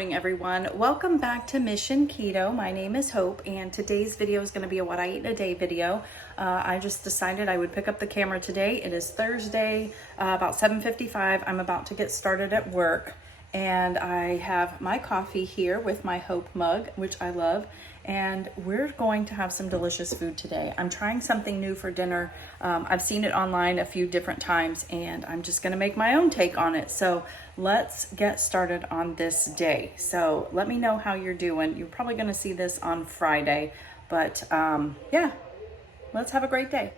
morning, everyone. Welcome back to Mission Keto. My name is Hope, and today's video is going to be a what I eat in a day video. I just decided I would pick up the camera today. It is Thursday, about 7:55. I'm about to get started at work, and I have my coffee here with my Hope mug, which I love. And we're going to have some delicious food today. I'm trying something new for dinner. I've seen it online a few different times, and I'm just gonna make my own take on it. So let's get started on this day. So let me know how you're doing. You're probably gonna see this on Friday, but yeah, let's have a great day.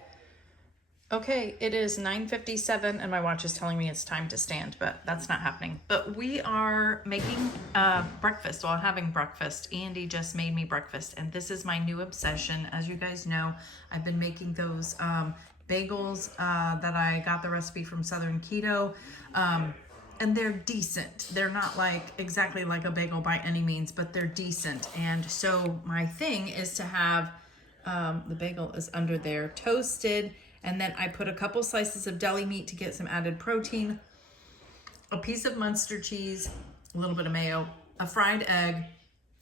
Okay, it is 9:57 and my watch is telling me it's time to stand, but that's not happening. But we are making breakfast, well, having breakfast. Andy just made me breakfast, and this is my new obsession. As you guys know, I've been making those bagels that I got the recipe from Southern Keto, and they're decent. They're not like exactly like a bagel by any means, but they're decent. And so my thing is to have, the bagel is under there, toasted. And then I put a couple slices of deli meat to get some added protein, a piece of Munster cheese, a little bit of mayo, a fried egg,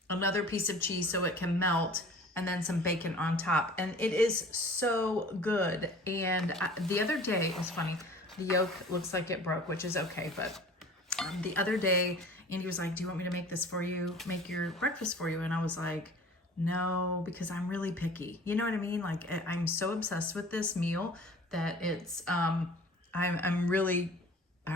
another piece of cheese so it can melt, and then some bacon on top. And it is so good. And the other day, it was funny, the yolk looks like it broke, which is okay. But the other day, Andy was like, do you want me to make this for you, make your breakfast for you? And I was like, no, because I'm really picky. You know what I mean? Like, I'm so obsessed with this meal that it's, I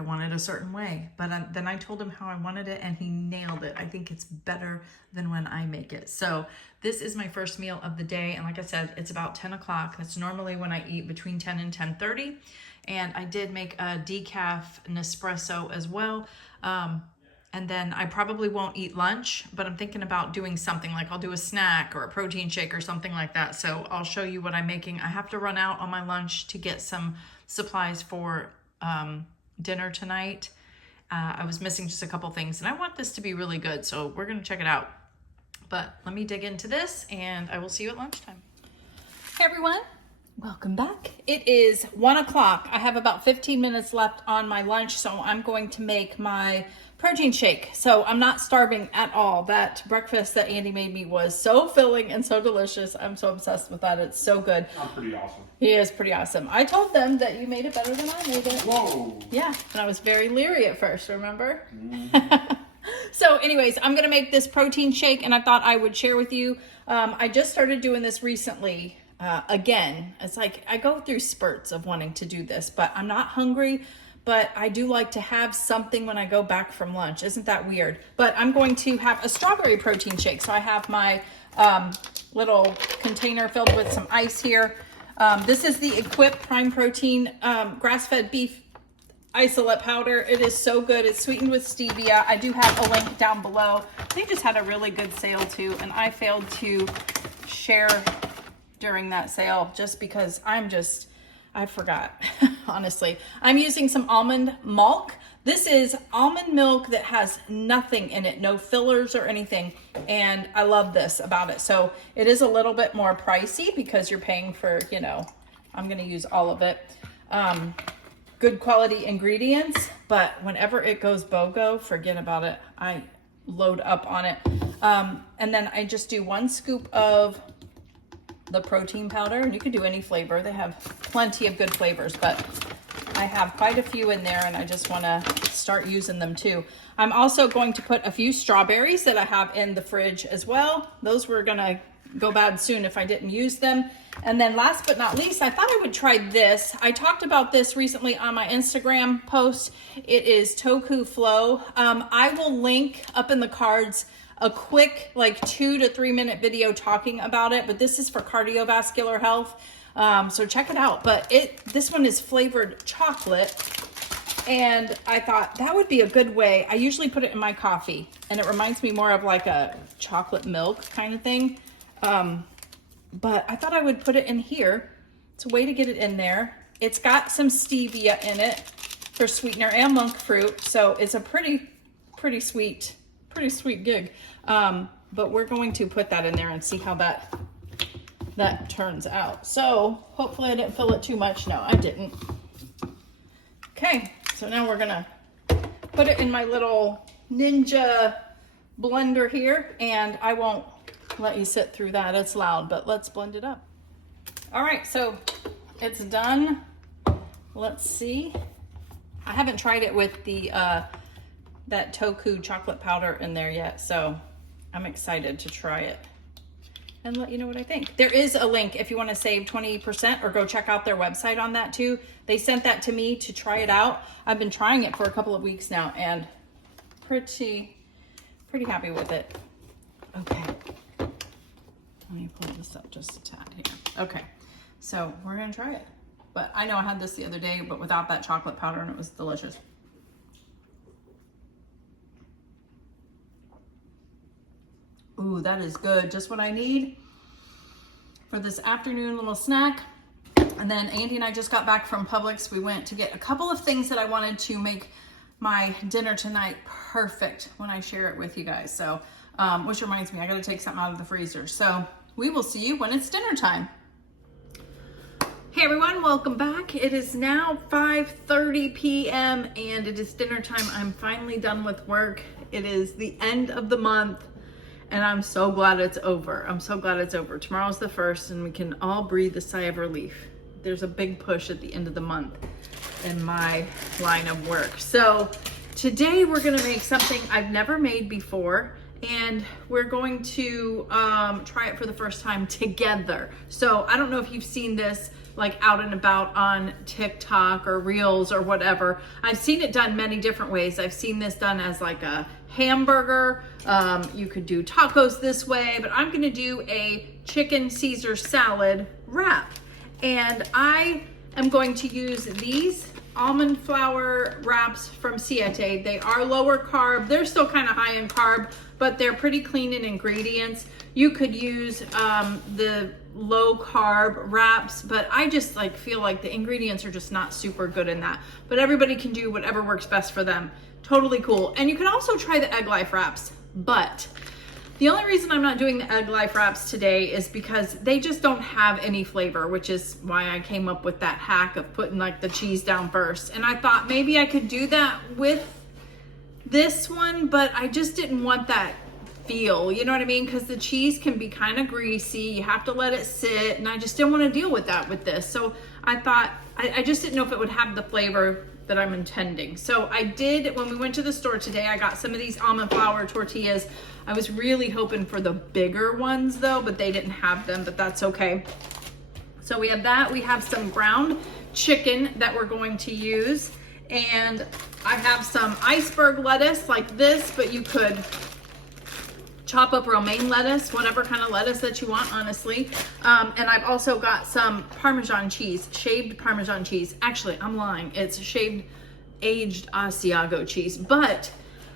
want it a certain way. But then I told him how I wanted it, and he nailed it. I think it's better than when I make it. So this is my first meal of the day. And like I said, it's about 10 o'clock. That's normally when I eat, between 10 and 10:30. And I did make a decaf Nespresso as well. And then I probably won't eat lunch, but I'm thinking about doing something like I'll do a snack or a protein shake or something like that. So I'll show you what I'm making. I have to run out on my lunch to get some supplies for dinner tonight. I was missing just a couple things, and I want this to be really good. So we're going to check it out. But let me dig into this, and I will see you at lunchtime. Hey, everyone. Welcome back. It is 1 o'clock. I have about 15 minutes left on my lunch, so I'm going to make my protein shake. So I'm not starving at all. That breakfast that Andy made me was so filling and so delicious. I'm so obsessed with that. It's so good. I'm pretty awesome. He is pretty awesome. I told them that you made it better than I made it. Whoa. Yeah, and I was very leery at first, remember? Mm-hmm. So anyways, I'm going to make this protein shake, and I thought I would share with you. I just started doing this recently. Again, it's like I go through spurts of wanting to do this, but I'm not hungry. But I do like to have something when I go back from lunch. Isn't that weird? But I'm going to have a strawberry protein shake. So I have my little container filled with some ice here. This is the Equip Prime Protein grass-fed beef isolate powder. It is so good. It's sweetened with stevia. I do have a link down below. They just had a really good sale too, and I failed to share during that sale just because I forgot, honestly. I'm using some almond milk. This is almond milk that has nothing in it, no fillers or anything. And I love this about it. So it is a little bit more pricey because you're paying for, you know, I'm gonna use all of it. Good quality ingredients, but whenever it goes BOGO, forget about it. I load up on it. And then I just do 1 scoop of the protein powder, and you could do any flavor. They have plenty of good flavors, but I have quite a few in there, and I just want to start using them too. I'm also going to put a few strawberries that I have in the fridge as well. Those were gonna go bad soon if I didn't use them. And then last but not least, I thought I would try this. I talked about this recently on my Instagram post. It is Toku Flow. I will link up in the cards a quick like 2 to 3 minute video talking about it, but this is for cardiovascular health. So check it out. But this one is flavored chocolate, and I thought that would be a good way. I usually put it in my coffee, and it reminds me more of like a chocolate milk kind of thing. But I thought I would put it in here. It's a way to get it in there. It's got some stevia in it for sweetener and monk fruit, so it's a pretty sweet gig. But we're going to put that in there and see how that turns out. So hopefully I didn't fill it too much. No, I didn't. Okay, so now we're gonna put it in my little Ninja blender here, and I won't let you sit through that. It's loud, but let's blend it up. All right, so it's done. Let's see. I haven't tried it with the that Toku chocolate powder in there yet, so I'm excited to try it and let you know what I think. There is a link if you want to save 20% or go check out their website on that too. They sent that to me to try it out. I've been trying it for a couple of weeks now and pretty happy with it. Okay, let me pull this up just a tad here. Okay, so we're gonna try it. But I know I had this the other day, but without that chocolate powder, and it was delicious. Ooh, that is good. Just what I need for this afternoon little snack. And then Andy and I just got back from Publix. We went to get a couple of things that I wanted to make my dinner tonight perfect when I share it with you guys. So, which reminds me, I gotta take something out of the freezer. So we will see you when it's dinner time. Hey everyone, welcome back. It is now 5:30 p.m. and it is dinner time. I'm finally done with work. It is the end of the month and I'm so glad it's over. I'm so glad it's over. Tomorrow's the 1st and we can all breathe a sigh of relief. There's a big push at the end of the month in my line of work. So today we're gonna make something I've never made before, and we're going to try it for the first time together. So I don't know if you've seen this like out and about on TikTok or Reels or whatever. I've seen it done many different ways. I've seen this done as like a hamburger. You could do tacos this way, but I'm gonna do a chicken Caesar salad wrap. And I am going to use these almond flour wraps from Siete. They are lower carb. They're still kind of high in carb, but they're pretty clean in ingredients. You could use the low carb wraps, but I just like feel like the ingredients are just not super good in that. But everybody can do whatever works best for them. Totally cool. And you can also try the Egg Life wraps, but the only reason I'm not doing the Egg Life wraps today is because they just don't have any flavor, which is why I came up with that hack of putting like the cheese down first. And I thought maybe I could do that with this one, but I just didn't want that feel, you know what I mean? Because the cheese can be kind of greasy. You have to let it sit, and I just didn't want to deal with that with this. So I thought, I just didn't know if it would have the flavor that I'm intending. So I did, when we went to the store today, I got some of these almond flour tortillas. I was really hoping for the bigger ones though, but they didn't have them, but that's okay. So we have that. We have some ground chicken that we're going to use. And I have some iceberg lettuce like this, but you could chop up romaine lettuce, whatever kind of lettuce that you want, honestly. And I've also got some Parmesan cheese, shaved Parmesan cheese. Actually, I'm lying. It's shaved aged Asiago cheese, but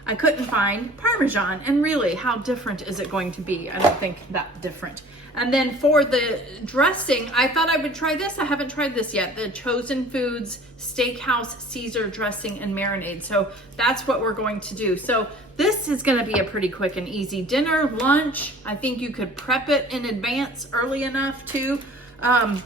I couldn't find Parmesan. And really, how different is it going to be? I don't think that different. And then for the dressing, I thought I would try this. I haven't tried this yet. The Chosen Foods Steakhouse Caesar dressing and marinade. So that's what we're going to do. So this is going to be a pretty quick and easy dinner, lunch. I think you could prep it in advance early enough too. And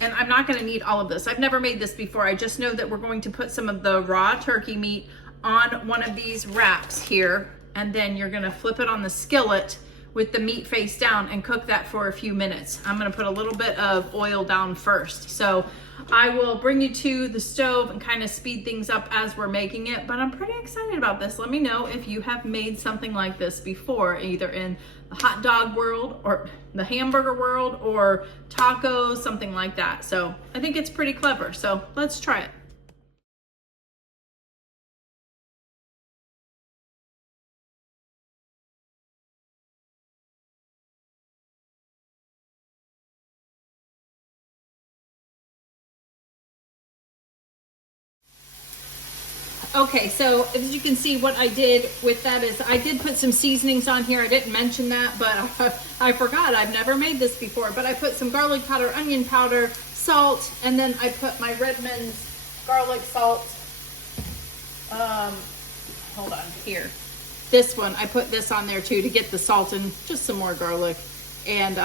I'm not going to need all of this. I've never made this before. I just know that we're going to put some of the raw turkey meat on one of these wraps here. And then you're going to flip it on the skillet with the meat face down and cook that for a few minutes. I'm gonna put a little bit of oil down first. So I will bring you to the stove and kind of speed things up as we're making it, but I'm pretty excited about this. Let me know if you have made something like this before, either in the hot dog world or the hamburger world or tacos, something like that. So I think it's pretty clever. So let's try it. Okay, so as you can see, what I did with that is I did put some seasonings on here. I didn't mention that, but I forgot. I've never made this before, but I put some garlic powder, onion powder, salt, and then I put my Redmond's garlic salt. Hold on, here. This one, I put this on there too to get the salt and just some more garlic. And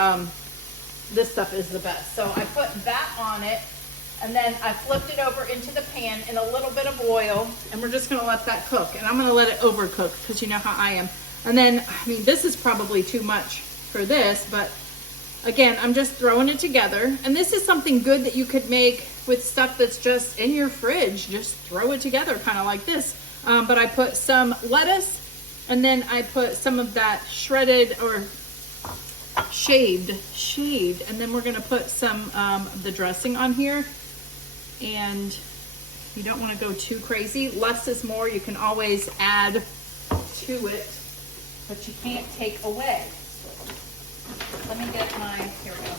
this stuff is the best. So I put that on it. And then I flipped it over into the pan in a little bit of oil, and we're just gonna let that cook. And I'm gonna let it overcook because you know how I am. And then, I mean, this is probably too much for this, but again, I'm just throwing it together. And this is something good that you could make with stuff that's just in your fridge. Just throw it together, kind of like this. But I put some lettuce, and then I put some of that shredded or shaved, and then we're gonna put some of the dressing on here. And you don't want to go too crazy. Less is more. You can always add to it, but you can't take away. Let me get here we go.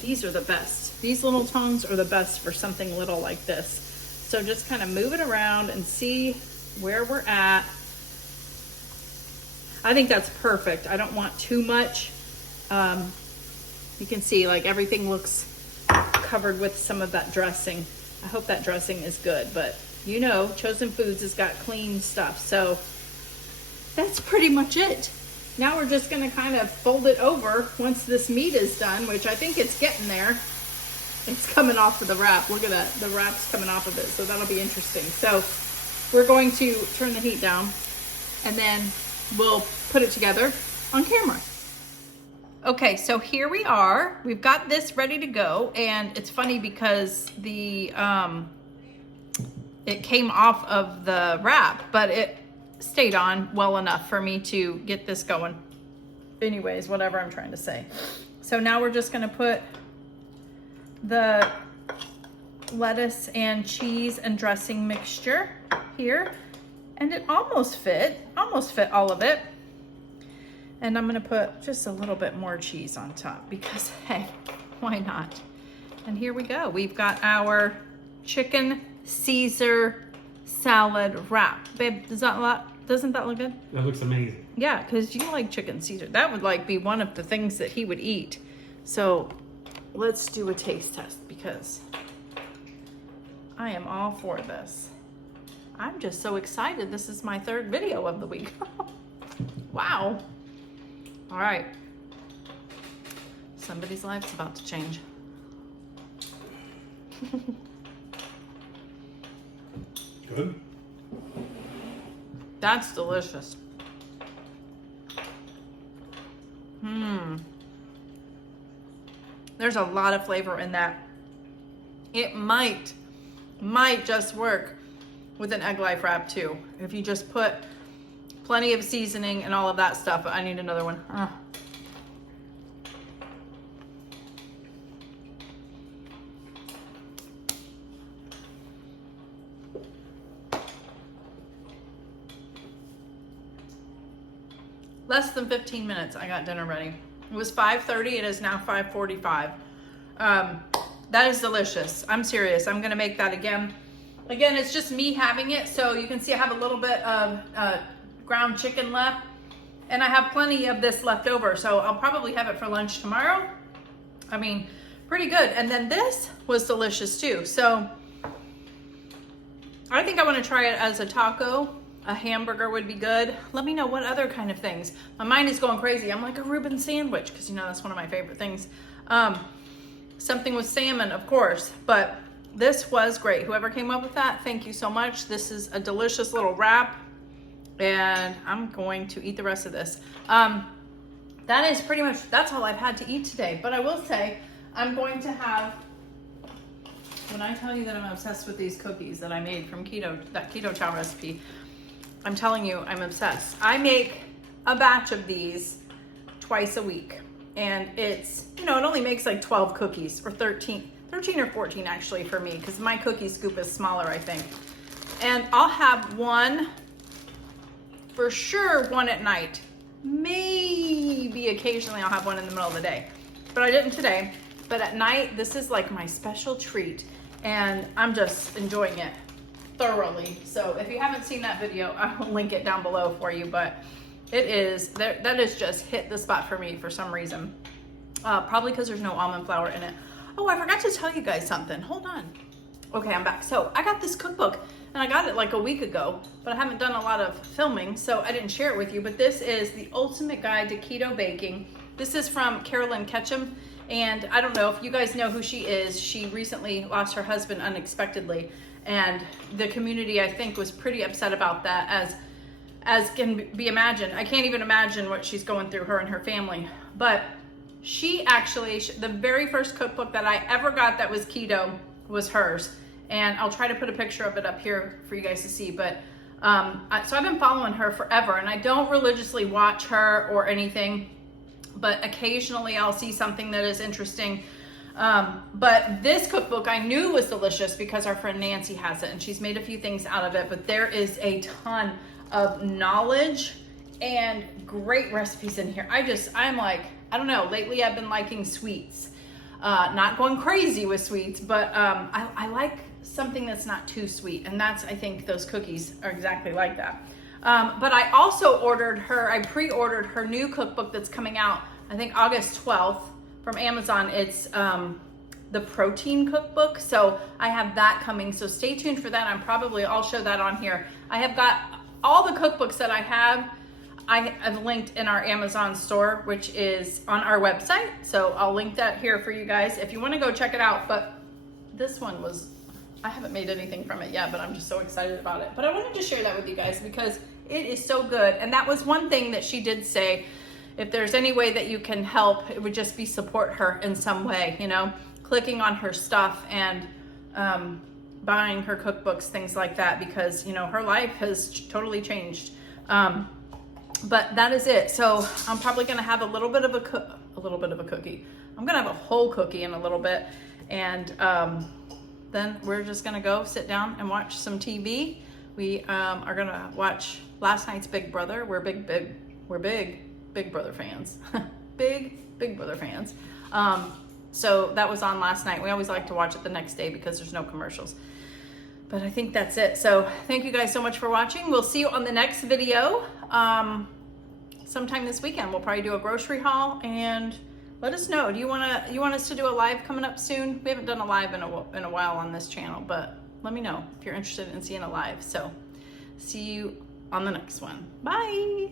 These are the best. These little tongs are the best for something little like this. So just kind of move it around and see where we're at. I think that's perfect. I don't want too much. You can see like everything looks covered with some of that dressing. I hope that dressing is good, but you know, Chosen Foods has got clean stuff. So that's pretty much it. Now we're just gonna kind of fold it over once this meat is done, which I think it's getting there. It's coming off of the wrap. Look at that, the wrap's coming off of it, so that'll be interesting. So we're going to turn the heat down, and then we'll put it together on camera. Okay, so here we are. We've got this ready to go, and it's funny because the it came off of the wrap, but it stayed on well enough for me to get this going. Anyways, whatever I'm trying to say. So now we're just gonna put the lettuce and cheese and dressing mixture here, and it almost fit all of it. And I'm gonna put just a little bit more cheese on top because, hey, why not? And here we go. We've got our chicken Caesar salad wrap. Babe, doesn't that look good? That looks amazing. Yeah, because you like chicken Caesar. That would like be one of the things that he would eat. So let's do a taste test because I am all for this. I'm just so excited. This is my third video of the week. Wow. All right. Somebody's life's about to change. Good. That's delicious. There's a lot of flavor in that. It might just work with an Egg Life wrap too. If you just put plenty of seasoning and all of that stuff. I need another one. Less than 15 minutes, I got dinner ready. It was 5:30, it is now 5:45. That is delicious. I'm serious, I'm gonna make that again. Again, it's just me having it, so you can see I have a little bit of ground chicken left, and I have plenty of this left over, so I'll probably have it for lunch tomorrow. I mean, pretty good. And then this was delicious too. So I think I wanna try it as a taco. A hamburger would be good. Let me know what other kind of things. My mind is going crazy. I'm like a Reuben sandwich because you know that's one of my favorite things. Something with salmon, of course, but this was great. Whoever came up with that, thank you so much. This is a delicious little wrap, and I'm going to eat the rest of this. That is pretty much, that's all I've had to eat today. But I will say, I'm going to have, when I tell you that I'm obsessed with these cookies that I made from that keto chow recipe, I'm telling you, I'm obsessed. I make a batch of these twice a week, and it's, you know, it only makes like 12 cookies or 13 or 14 actually for me, because my cookie scoop is smaller, I think. And I'll have one, for sure, one at night. Maybe occasionally I'll have one in the middle of the day, but I didn't today. But at night, this is like my special treat, and I'm just enjoying it thoroughly. So if you haven't seen that video, I will link it down below for you, but it is, that is just hit the spot for me for some reason. Probably because there's no almond flour in it. Oh, I forgot to tell you guys something. Hold on. Okay, I'm back. So I got this cookbook, and I got it like a week ago, but I haven't done a lot of filming, so I didn't share it with you, but this is the ultimate guide to keto baking. This is from Carolyn Ketchum, and I don't know if you guys know who she is. She recently lost her husband unexpectedly, and the community, I think, was pretty upset about that, as as can be imagined. I can't even imagine what she's going through, her and her family. But she actually, the very first cookbook that I ever got that was keto was hers. And I'll try to put a picture of it up here for you guys to see. But so I've been following her forever, and I don't religiously watch her or anything, but occasionally I'll see something that is interesting. But this cookbook I knew was delicious because our friend Nancy has it, and she's made a few things out of it, but there is a ton of knowledge and great recipes in here. I'm like, I don't know, lately I've been liking sweets. Not going crazy with sweets, but I like something that's not too sweet, and I think those cookies are exactly like that. But I also I pre-ordered her new cookbook that's coming out, I think August 12th from Amazon. It's the protein cookbook, so I have that coming, so stay tuned for that. I'll show that on here. I have got all the cookbooks that I have linked in our Amazon store, which is on our website. So I'll link that here for you guys if you want to go check it out. But this one I haven't made anything from it yet, but I'm just so excited about it. But I wanted to share that with you guys because it is so good. And that was one thing that she did say, if there's any way that you can help, it would just be support her in some way, clicking on her stuff and buying her cookbooks, things like that, because her life has totally changed. But that is it. So I'm probably gonna have a little bit of a cookie. I'm gonna have a whole cookie in a little bit, and then we're just gonna go sit down and watch some TV. We are gonna watch last night's Big Brother. We're big Big Brother fans. big Brother fans. So that was on last night. We always like to watch it the next day because there's no commercials. But I think that's it. So thank you guys so much for watching. We'll see you on the next video. Sometime this weekend. We'll probably do a grocery haul, and let us know. Do you want us to do a live coming up soon? We haven't done a live in a while on this channel, but let me know if you're interested in seeing a live. So see you on the next one. Bye.